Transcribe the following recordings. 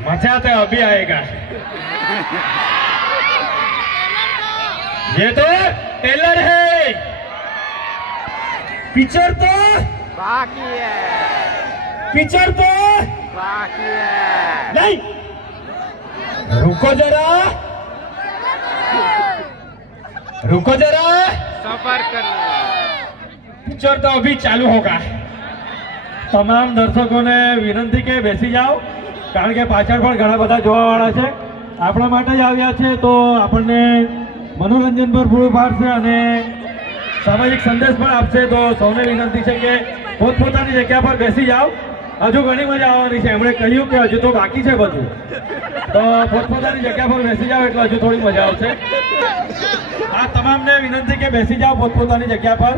मजा तो अभी आएगा। ये तो टेलर है, पिक्चर तो बाकी है, पिक्चर तो बाकी है। नहीं, रुको जरा, रुको जरा, सफर करो। पिक्चर तो अभी चालू होगा। तमाम दर्शकों ने विनंती के बेसी जाओ, कारण के पाछળ પણ ઘણા બધા જોવાવાળા છે, આપણા માટે જ આવ્યા છે, તો આપણને મનોરંજન પર પૂરું પાડશે અને સામાજિક સંદેશ પણ આપશે। તો સૌને વિનંતી છે કે પોતપોતાની જગ્યા પર બેસી જાઓ, હજુ ઘણી મજા આવવાની છે। એમણે કહ્યું કે હજુ તો બાકી છે બધું, તો પોતપોતાની જગ્યા પર બેસી જાઓ એટલે હજુ થોડી મજા આવશે। આ તમામને વિનંતી કે બેસી જાઓ પોતપોતાની જગ્યા પર।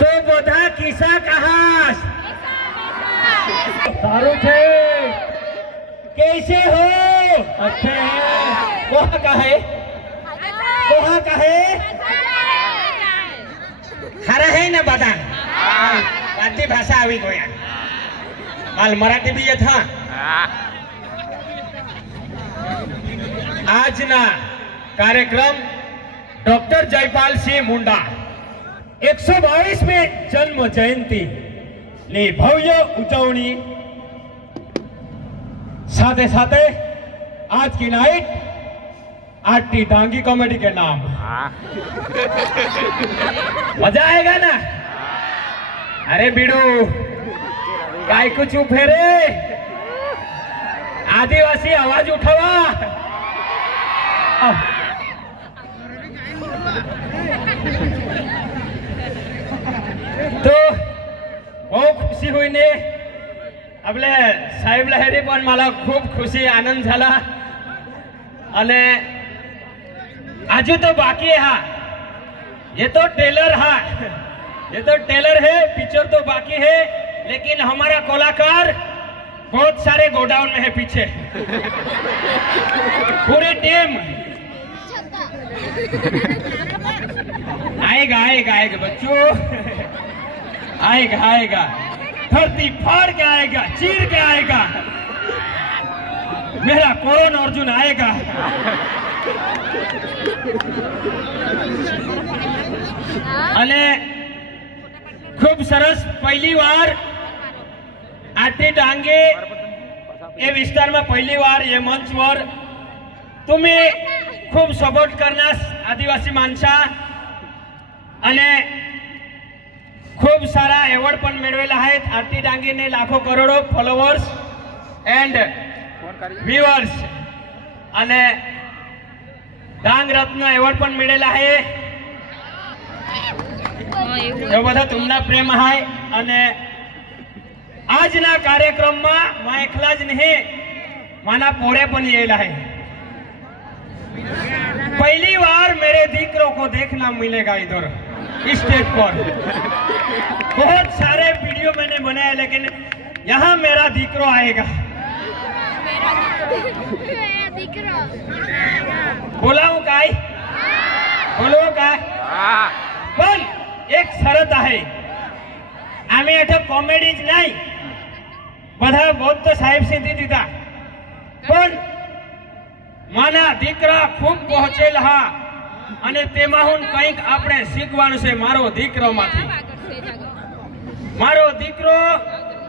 तो બધા કિસ્સા કહાસ સારું છે, कैसे हो? अच्छे हैं। कोहा का है, कोहा का है, हरा है ना बदान। बाती भाषा આવી ગોયા, માલ મરાઠી બી था। आज ना कार्यक्रम डॉक्टर जयपाल सिंह मुंडा 122 जन्म जयंती ની ભવ્ય ઉજવણી साथे साथे आज की नाइट आरटी डांगी कॉमेडी के नाम। मजा आएगा ना? अरे बीड़ू काय को चुप है रे, आदिवासी आवाज उठावा। तो बहुत खुशी हुई ने आपले साहेब लहेरी पण मला खूप खुशी आनंद झाला। અને આજે तो बाकी है, हाँ ये तो टेलर है, ये तो टेलर है, पिक्चर तो बाकी है, लेकिन हमारा कलाकार बहुत सारे गोडाउन में है पीछे। पूरी टीम आएगा आएगा आएगा बच्चों, आएगा आएगा, धरती फाड़ के आएगा, चीर के आएगा, मेरा करण अर्जुन आएगा। અને खूब सरस पहली बार आरटी डांगे ये विस्तार में पहली बार ये मंच वर तुम्ही खूब सपोर्ट करना आदिवासी माणसा અને खूब सारा एवॉर्ड पण मिळवलेला आहेत। आरती डांगे ने लाखों करोड़ों फॉलोअर्स एंड व्यूअर्स અને डांग रत्न एवॉर्ड पण मिळेला आहे। એ બધા तुमना प्रेम आहे। અને આજના કાર્યક્રમમાં मैं એકલા જ નહીં माना पोरे पण येला है। पहली बार मेरे दीकरों को देखना मिलेगा इधर स्टेज पर। बहुत सारे वीडियो मैंने बनाए लेकिन यहाँ मेरा दीकरो आएगा। बोलाऊं काय? बोलो काय? पण एक शरत आहे, आम्ही आता कॉमेडीज नाही, બધા બૌદ્ધ સાહેબ સીધી દીધા, પણ માના દીકરા ખૂબ પહોંચેલ હા અને તેમાં હું કંઈક આપણે શીખવાનું છે મારો દીકરોમાંથી। મારો દીકરો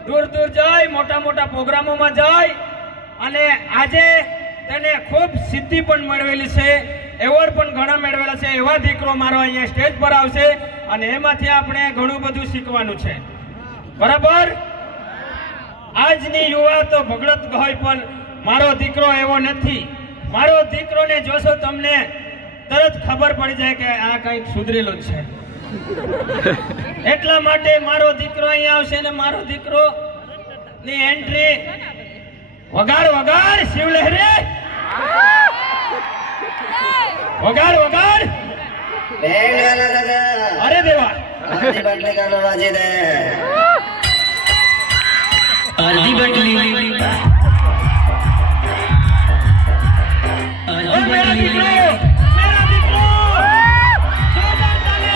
દૂર દૂર જાય, મોટા મોટા પ્રોગ્રામોમાં જાય અને આજે તેને ખૂબ સિદ્ધિ પણ મેળવેલી છે, એવોર્ડ પણ ઘણા મેળવેલા છે। એવા દીકરો મારો અહીંયા સ્ટેજ પર આવશે અને એમાંથી આપણે ઘણું બધું શીખવાનું છે, બરાબર? આજની યુવા તો ભગડત હોય પણ મારો દીકરો એવો નથી। મારો દીકરોને જોશો તમને તરત ખબર પડી જાય કે આ કંઈક સુધરેલો છે। એટલા માટે મારો દીકરો અહીંયા આવશે ને મારો દીકરો ની એન્ટ્રી વગાડ વગાડ શિવલહેરી, વગાડ વગાડ। અરે દેવા आरती बटली मेरा दीकरो जोरदार ताली।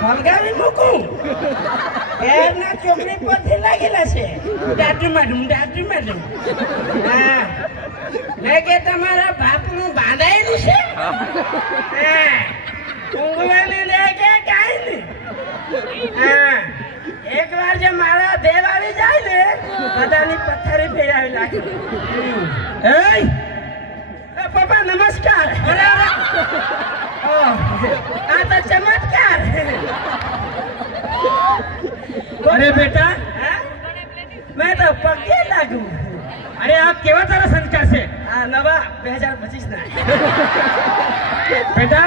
ભલગાવી મૂકું એના ચોકડી પરથી લાગેલા છે દાદુ મેડમ હા મેં કે તમારા બાપનું બાંધાયેલું છે હા ઊંઘવાની લે કે કાંઈ નહીં હા એકવાર જે મારા દેવ આવી જાય ને બધાની પથ્થરી ફેરાવી લાગે એ પપ્પા નમસ્કાર અરે આ તો ચમત્કાર अरे बेटा मैं तो पक्के लागू। अरे आप केवा तारा संस्कार से नवा 2025 ना बेटा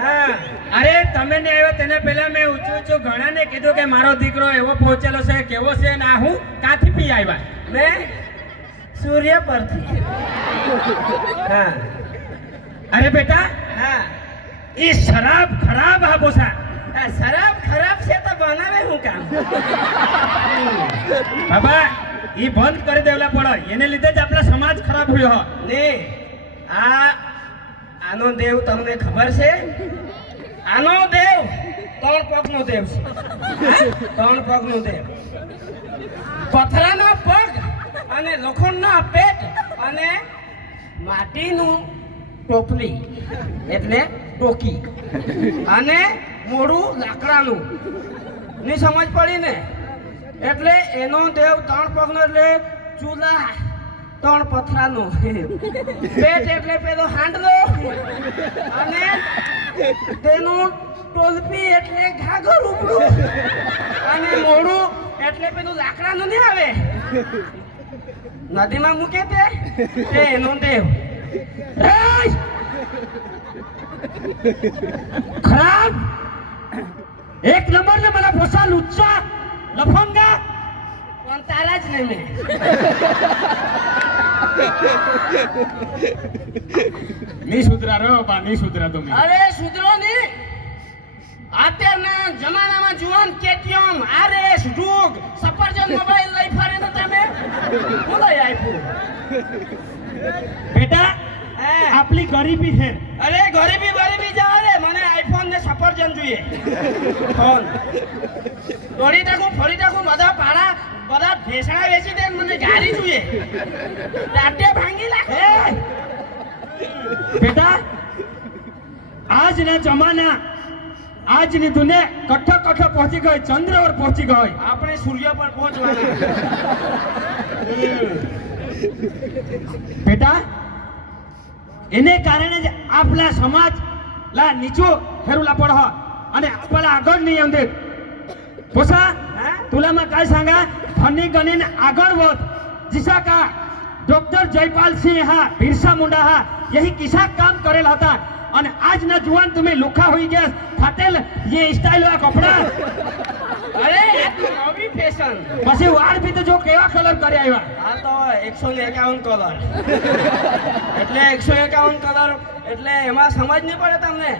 हाँ अरे તમે ને આવ્યો તેને પહેલા મેં ઊંચું ઘણાને કીધું કે મારો દીકરો એવો પહોંચેલો છે કેવો છે ને આ હું કાથી પી આવ્યા मैं सूर्य पर थी हाँ अरे बेटा हाँ ये शराब खराब आपो सा शराब खराब से तो बनावे हूँ काम बाबा ये बंद कर देवला पड़ो एने लीधे ज आपला समाज खराब हुयो ने आनो देव तमने खबर छे आनो देव त्रण पगनो देव छे त्रण पगनो देव पथराना पग અને લોખંડના પેટ અને માટીનું ટોપલી એટલે ટોકી અને મોડું લાકડાનું ની સમજ પડી ને એટલે એનો દેવ ત્રણ પગનો એટલે ચૂલા ત્રણ પથરાનો, પેટ એટલે પેલો હાંડલો, અને તેનું ટોલપી એટલે ઘાઘર ઉપડું, અને મોઢું એટલે પેલું લાકડાનું નહીં આવે નદીમાં મૂકે તે એનો દેવ. ખરાબ એક નંબર ને મને પોસા લુચ્ચા લફંગા પણ તારા જ નહીં મેં. નહીં સુધરા રો બા, નહીં સુધરા તમે. અરે સુધરો નહીં. અત્યારના જમાનામાં જુવાન કેટીએમ, આરએસ, ડુગ, સફરજન મોબાઈલ લઈ ફરે ને તમે હું લઈ આપ્યું. બેટા આપલી ગરીબી છે. અરે ગરીબી જાવ રે, મને આઈફોન ને સફરજન જોઈએ. ફોન દોડી takું ફરી takું બધા ભેસણા વેચી દે, મને ગાડી જોઈએ. રાતે ભાંગી નાખે. બેટા આજના જમાના, આજની દુનિયા કઠો પહોંચી ગઈ, ચંદ્ર પર પહોંચી ગઈ. આપણે સૂર્ય પર પહોંચવાના. બેટા એને કારણે જ આપલા સમાજ લા નીચો ફેરુલા પડ અને આપલા આગળ નહીં અંદર પોસા तुला काय सांगा फनी गणेन आगर वत जिसा का डॉक्टर जयपाल सिंह हा बिरसा मुंडा हा यही किसा काम करेल હતા અને આજના જુવાન તમે લુખા હોઈ ગયા ફાટેલ ये स्टाइल वाला कपड़ा. અરે આ તો નવી ફેશન. પછી વાળ બી તો જો કેવા કલર કરી આવ્યા. આ તો 151 કલર એટલે 151 કલર એટલે એમાં સમજ નહીં પડે તમને.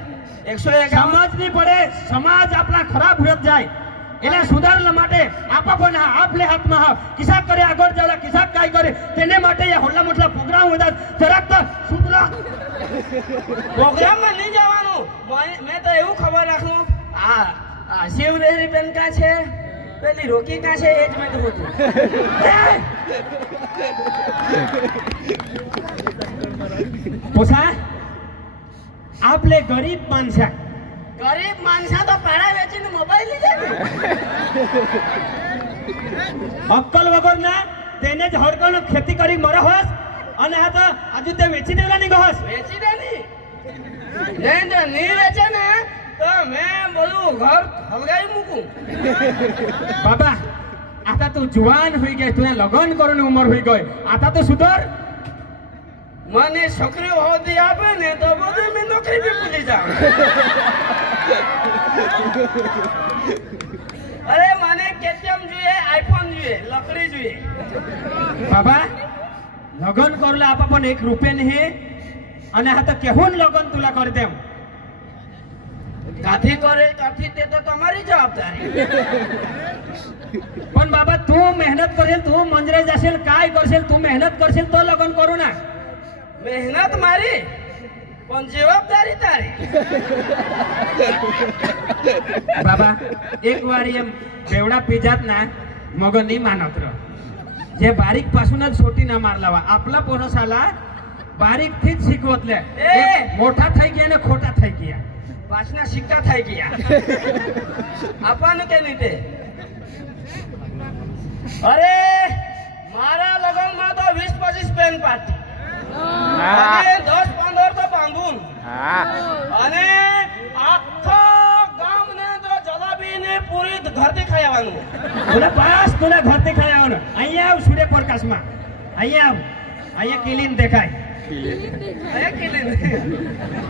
151 સમજ નહીં પડે. સમાજ આપણા ખરાબ હોત જાય એટલે સુધારવા માટે આપણ આપલે હાથમાં કિસાબ કરે આગળ જાવલા કિસાબ કાઈ કરે તેને માટે આ હોલા મોટલા પ્રોગ્રામ હોતા જરાક તો સુધરા. પ્રોગ્રામમાં નહીં જવાનું. મેં તો એવું ખબર રાખું આ શિવરેરી બેન કા છે, પેલી રોકી કા છે, એ જ મેં કીધું. પોસા આપલે ગરીબ માણસા તો પાડા વેચીને મોબાઈલ લીધે. અક્કલ વગર ના તેને જ હડકનો ખેતી કરી મરે હોસ અને આ તો આજુ તે વેચી દેલા ની ગહોસ. વેચી દે નહીં વેચે ને તો મેં બોલું ઘર હલગાવી મૂકું. બાબા આતા તું જુવાન હોઈ ગઈ, તું લગન કરવાની ઉંમર હોઈ ગઈ, આતા તો સુધર. મને છોકરીઓ હોતી આપે ને તો બધું મેં નોકરી બી ભૂલી જાઉં. અરે મને કેટીએમ જોઈએ, આઈફોન જોઈએ, લકડી જોઈએ. બાબા લગન કરલા આપા પણ 1 રૂપિયા નહીં અને આ તો કેવું લગન તુલા કરી દેમ. કાથી કરે કાથી તે તો તમારી જવાબદારી. પણ બાબા તું મહેનત કરશેલ, તું મંજરે જશેલ, કાય કરશેલ, તું મહેનત કરશેલ તો લગન કરું ના. મહેનત મારી પણ જવાબદારી તારી. બાબા એક વાર એમ બેવડા પીજાત ના મગન નહીં માનત રહો. જે બારીક પાછું જ છોટી ના માર લાવા આપલા પોનસાલા બારીક થી જ શીખવત લે. મોટા થઈ ગયા ને ખોટા થઈ ગયા, પાછના સિક્કા થઈ ગયા. આપવાનું કે રીતે? અરે મારા લગનમાં તો 20-25 પેન પાર્ટી, 10-15 તો બાંધું, અને આખા ગામને તો જલેબી ને પૂરી ઘરથી ખાઈ આવવાનું. તુને ઘરથી ખાઈ આવવાનું. અહીંયા આવ સૂર્યપ્રકાશમાં, અહીંયા આવ, અહીંયા કિલીન દેખાય.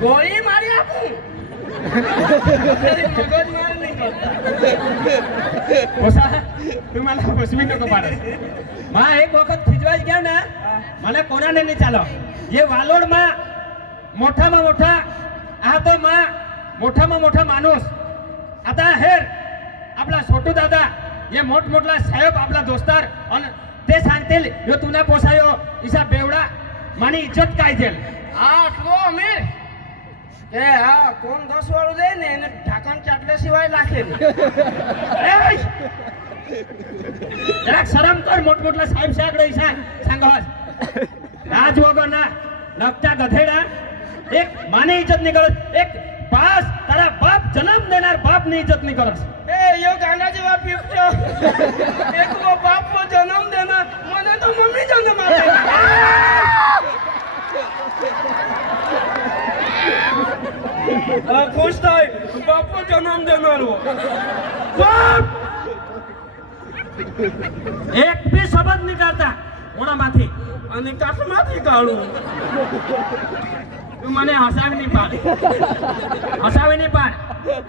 ગોળી મારી આપું. તું મને હોસ્પિટલ કો પાડે. માં એક વખત ખીજવા જ ગયા ને મને કોનાને નહીં ચાલો. જે વાલોડમાં મોટામાં મોટા આ તો માં મોટામાં મોટા માણસ आता हेर आपला छोटू दादा ये मोठमोठला साहेब आपला दोस्तार आणि ते सांगतील यो तुला पोसायो इसा बेवडा मानी इज्जत काय देल. આટલો અમીર કે આ કોણ 10 વાળું દે ને એને ઢાકણ ચાટલે સિવાય લાખે નહીં. જરાક શરમ કર. મોટમોટલા સાહેબ સાગડે ઈસા सांगोस राज वगैरह ना लगता गधेड़ा एक माने इज्जत नहीं करस. एक पास तारा बाप जन्म देनार बाप ની इज्जत नहीं करस. એ યો ગાંડા જેવા પીપચો એક વો બાપ વો જન્મ દેનાર મને તો મમ્મી જન્મ આપે. ખુશ થઈ બાપુ જન્મ દેનારો એક બી શબ્દ નહીં કરતા ઓણામાંથી અને કાઠમાંથી કાઢું તું મને હસાવી નહીં પાડ હસાવી નહીં પાડ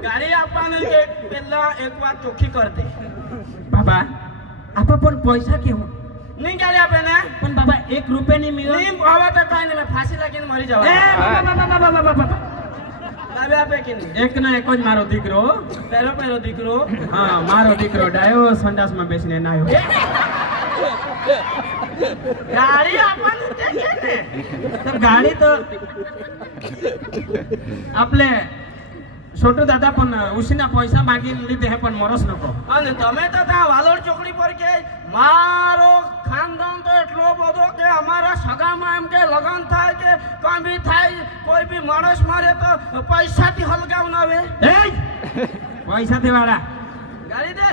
ગાડી આપવાની કે પેલા એક વાત ચોખ્ખી કર દે બાબા આપા પણ પૈસા કેવું નહીં ગાડી આપે ને પણ બાબા 1 રૂપિયા ની મિલો નહીં હવે તો કઈ નહીં ફાંસી લાગીને મરી એ જવા બાબા લાવે આપે કે નહીં એક ના એક જ મારો દીકરો પહેલો દીકરો હા મારો દીકરો ડાયો સંડાસમાં બેસીને નાયો ગાડી આપવાની તે કે ને તો ગાડી તો આપણે છોટુ દાદા પણ ઉસીના પૈસા માંગી લીધે હે પણ મરસ નકો અને તમે તો ત્યાં વાલોડ ચોકડી પર કે મારો ખાનદાન તો એટલો બધો કે અમારા સગામાં એમ કે લગન થાય કે કોઈ બી થાય કોઈ બી માણસ મારે તો પૈસાથી હલગાવ ના આવે એ પૈસાથી વાળા ગાડી દે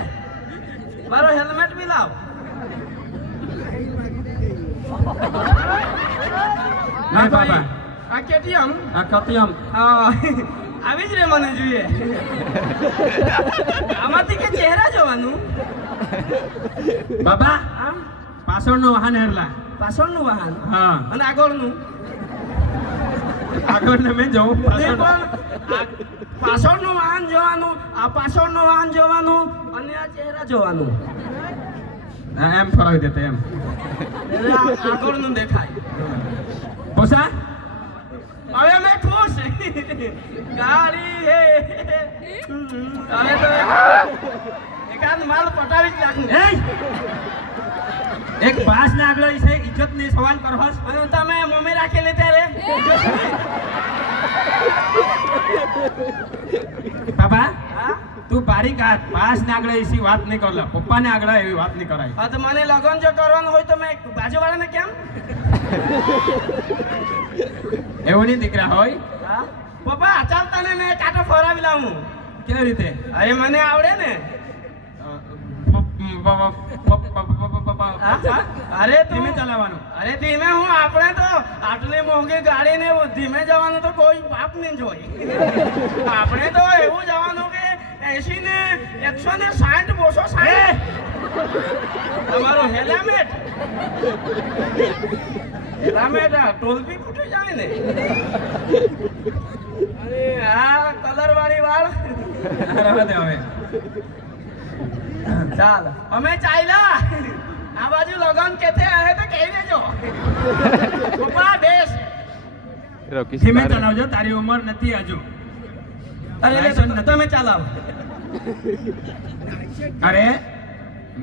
મારો હેલ્મેટ બી લાવ ના બાબા આ કેટીએમ આ કતિયમ આવી જ રે મને જોઈએ આમાંથી કે ચહેરા જોવાનું બાબા આમ પાછળનો વાહન હેરલા પાછળનું વાહન હા અને આગળનું આગળને મેં જોઉં નહીં પણ પાછળનું વાહન જોવાનું આ પાછળનું વાહન જોવાનું અને આ ચહેરા જોવાનું એમ ફરાવી દેતે એમ એટલે આગળનું દેખાય પોસા હવે મેં ખુશ ગાડી હે હવે તો એકાદ માલ પટાવી જ નાખું એ એક બાસ ના આગળ છે ઇજ્જત ની સવાલ કરો હસ અને તમે મમ્મી રાખેલી ત્યારે બાબા હા તું બારી કાઢ બાસ ના આગળ એસી વાત નહીં કરલા પપ્પા ને આગળ એવી વાત નહીં કરાય હા તો મને લગન જો કરવાનું હોય તો મેં બાજુવાળાને કેમ એવું નહીં દીકરા હોય હા પપ્પા ચાલતા ને મેં કાંટો ફરાવી લાવું કેવી રીતે અરે મને આવડે ને અરે ધીમે તું ચલાવવાનું અરે ધીમે હું આપણે તો આટલી મોંઘી ગાડી ને ધીમે જવાનું તો કોઈ બાપ નહીં જોઈ આપણે તો એવું જવાનું કે 80 ને 160 260 તમારો હેલ્મેટ ટોલ બી ફૂટી જાય ને અરે આ કલર વાળી વાળ રહેવા દે હવે ચાલ અમે ચાલ્યા આ બાજુ લગન કેથે આહે તો કહી દેજો પપ્પા બેસ ધીમે ચલાવજો તારી ઉંમર નથી હજુ અરે લાયસન્સ નથી. તમે ચલાવો અરે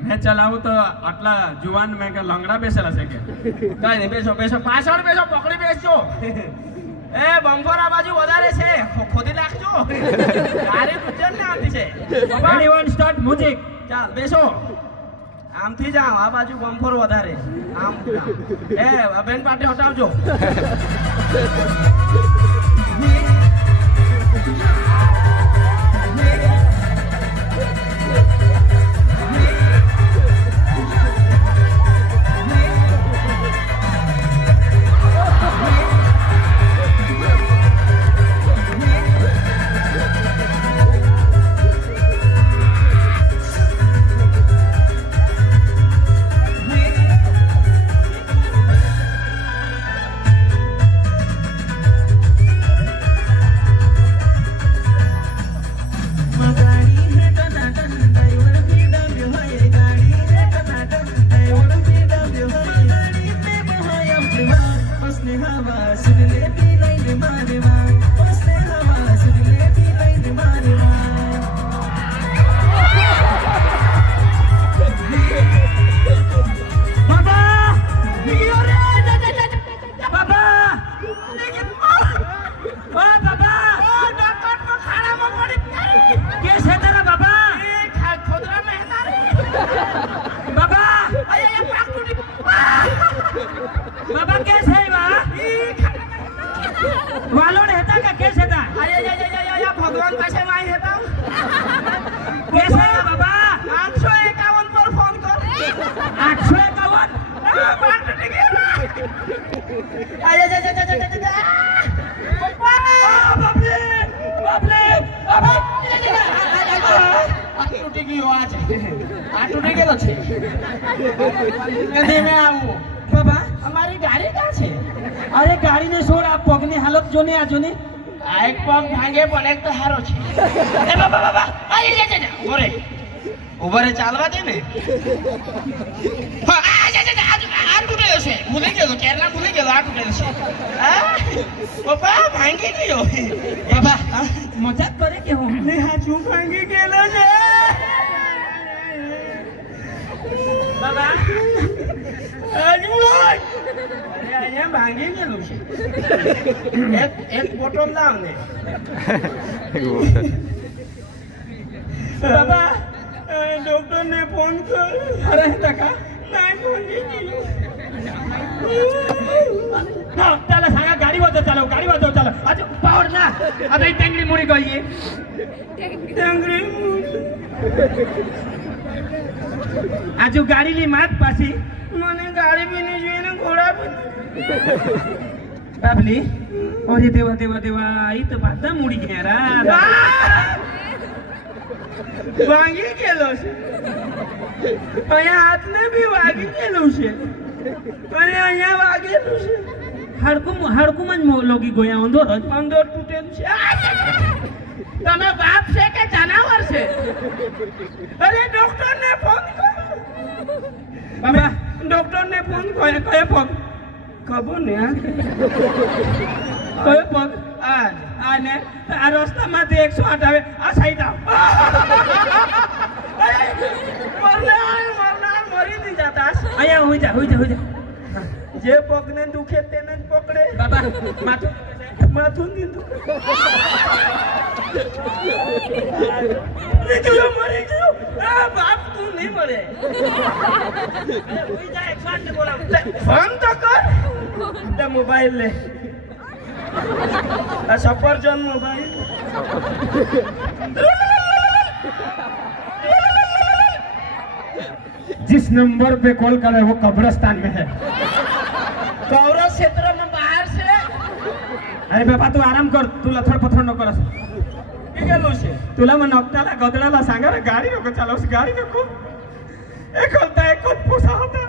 મેં ચલાવું તો આટલા જુવાન મેં કે લંગડા બેસેલા છે કે કઈ નહીં બેસો બેસો પાછળ બેસો પકડી બેસજો એ બમ્પર આ બાજુ વધારે છે ખોદી નાખજો ગાડી ગુજર ને આવતી છે પપ્પા, રેડી વન સ્ટાર્ટ મ્યુઝિક ચાલ બેસો આમથી જાઓ આ બાજુ બમ્પર વધારે આમ એ બેન પાર્ટી હટાવજો તૂટી ગયો આ તૂટી ગયેલો છે ધીમે આવું બાબા અમારી ગાડી ક્યાં છે અરે ગાડીને છોડ આ પગની હાલત જોને આ જોને આ એક પગ ભાંગે પણ એક તો હારો છે એ બાબા બાબા આઈ જા ઓરે ઉભરે ચાલવા દે ને હા આ તૂટેલો છે ભૂલી ગયો કેરલા ભૂલી ગયો આ તૂટેલો છે હા બાબા ભાંગી ગયો બાબા મજાક કરે કે હું ને હાચું ભાંગી ગયેલો છે બાબા આજુ અરે અહીંયા ભાંગી ગયેલું છે એક બોટલ લાવ ને બાબા ડોક્ટર ને ફોન કર અરે ટકા ના ભાંગી ગયું હા ચાલો સાગા ગાડી વાળો ચાલો આજુ પાવર ના આ તો ટેંગડી મુડી ગઈ ડંગરી આજુ ગાડીની માત પાછી મને ગાડી બી નહીં જોઈએ ને ઘોડા બી બાબલી ઓરે દેવા ઈ તો બધા મુડી ગયા રા ભાંગી ગયેલો છે અહીંયા હાથને બી વાગી ગયેલું છે અને અહીંયા વાગેલું છે હાડકુમાં જ લોગી ગોયા અંધો જ અંદર તૂટેલું છે તમે બાપ છે કે જનાવર છે અરે ડોક્ટર ને ફોન કરો બાબા ડોક્ટર ને ફોન કરે કયો પગ ખબર ને કયો પગ આ ને આ રસ્તામાંથી 108 આવે આ સાઈડ આવ મરનાર મરી નહીં જતા અહીંયા હોઈ જા જે પગને દુખે તેને જ પકડે બાબા માથું નહીં દુખે મરી ગયું આ બાપ તું નહીં મળે હોઈ જા 108 ને બોલાવ ફોન તો કર તે મોબાઈલ લે આ સફરજન મોબાઈલ जिस नंबर पे कॉल करे वो कब्रिस्तान में है। गौरव क्षेत्र में बाहर से अरे बाबा तू आराम कर, तू लथड़ पथड़ न कर। तुला मग नकटाला गदडाला सांगा रे गाडी नको चालवस, गाडी नको. एक पोसा होता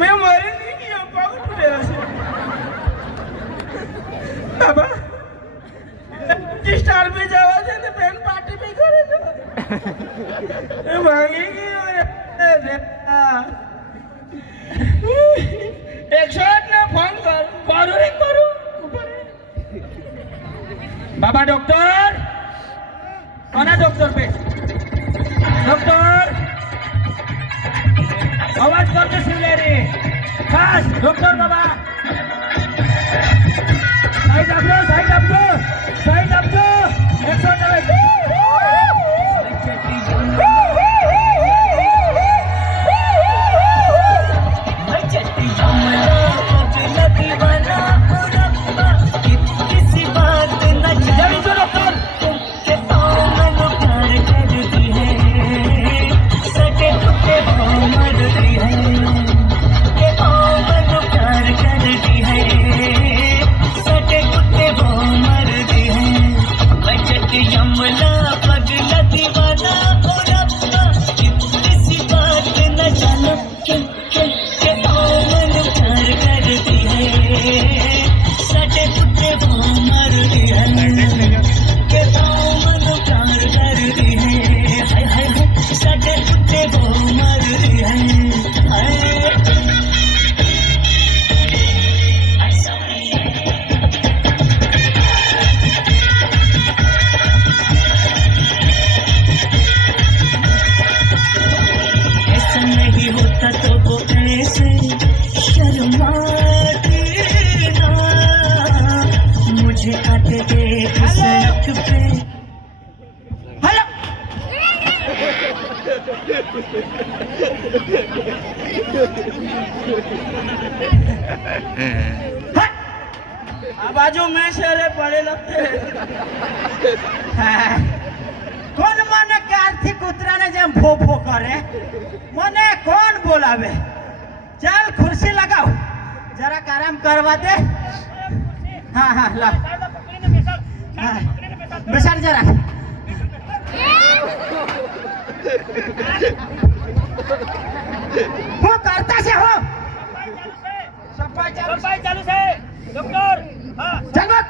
मैं मरे नहीं किया पाऊ तुझे से बाबा स्टार पे जावा दे तो पेन पार्टी में करेगा भागेगी 108 ने फोन करो बाबा डॉक्टर कोना डॉक्टर पे डॉक्टर आवाज करते सुन ले रे बस डॉक्टर बाबा साइड आप लो 108 बाजू में शेरे पड़े लगते कौन माने के आर्थिक कुतरा ने जब भो भो करे मने कौन बोलावे चल कुर्सी लगाओ जरा आराम करवा दे हाँ हाँ ला बेसार जरा હું કરતા છે હો સફાઈ ચાલુ છે ડોક્ટર હા ચાલ મત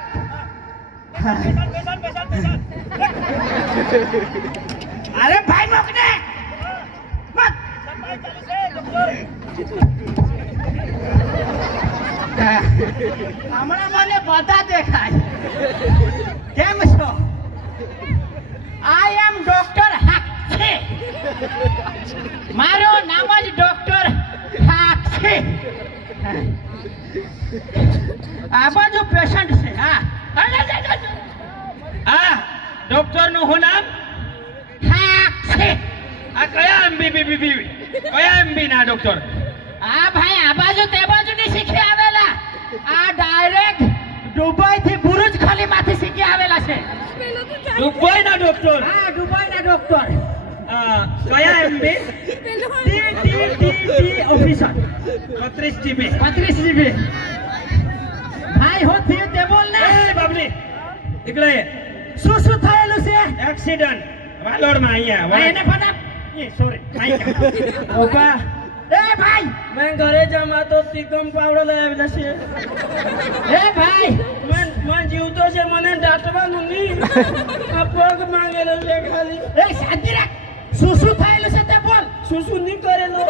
અરે ભાઈ મોકને મત સફાઈ ચાલુ છે ડોક્ટર હમણાં મને બધા દેખાય કેમ છો આઈ એમ ડોક્ટર હાક્ષે મારું નામ જ ડોક્ટર હાક્ષે આ બાજુ પેશન્ટ છે હા ડોક્ટર નું શું નામ હાક્ષે આ કયા એમબી કયા એમબી ના ડોક્ટર આ ભાઈ આ બાજુ તે બાજુ ની શીખી આવેલા આ ડાયરેક્ટ દુબઈ થી બુરુજ ખલીફાથી શીખી આવેલા છે દુબઈ ના ડોક્ટર હા દુબઈ ના ડોક્ટર કયા એમબી ટી ઓફિસર 35 જીબી 35 જીબી ભાઈ હો થયું તે બોલ ને એ બાબલી એકલે શું શું થયેલું છે એક્સિડન્ટ વાલોડ માં અહીંયા એને પણ સોરી ઓકા એ ભાઈ મેં ઘરે જમા તો તીકમ પાવડો લઈ આવેલા છે એ ભાઈ મન જીવતો છે મને દાટવાનું નહીં આ પગ માંગેલો છે ખાલી એ શાંતિ રાખ શું શું થયેલું છે તે બોલ શું શું નહીં કરેલો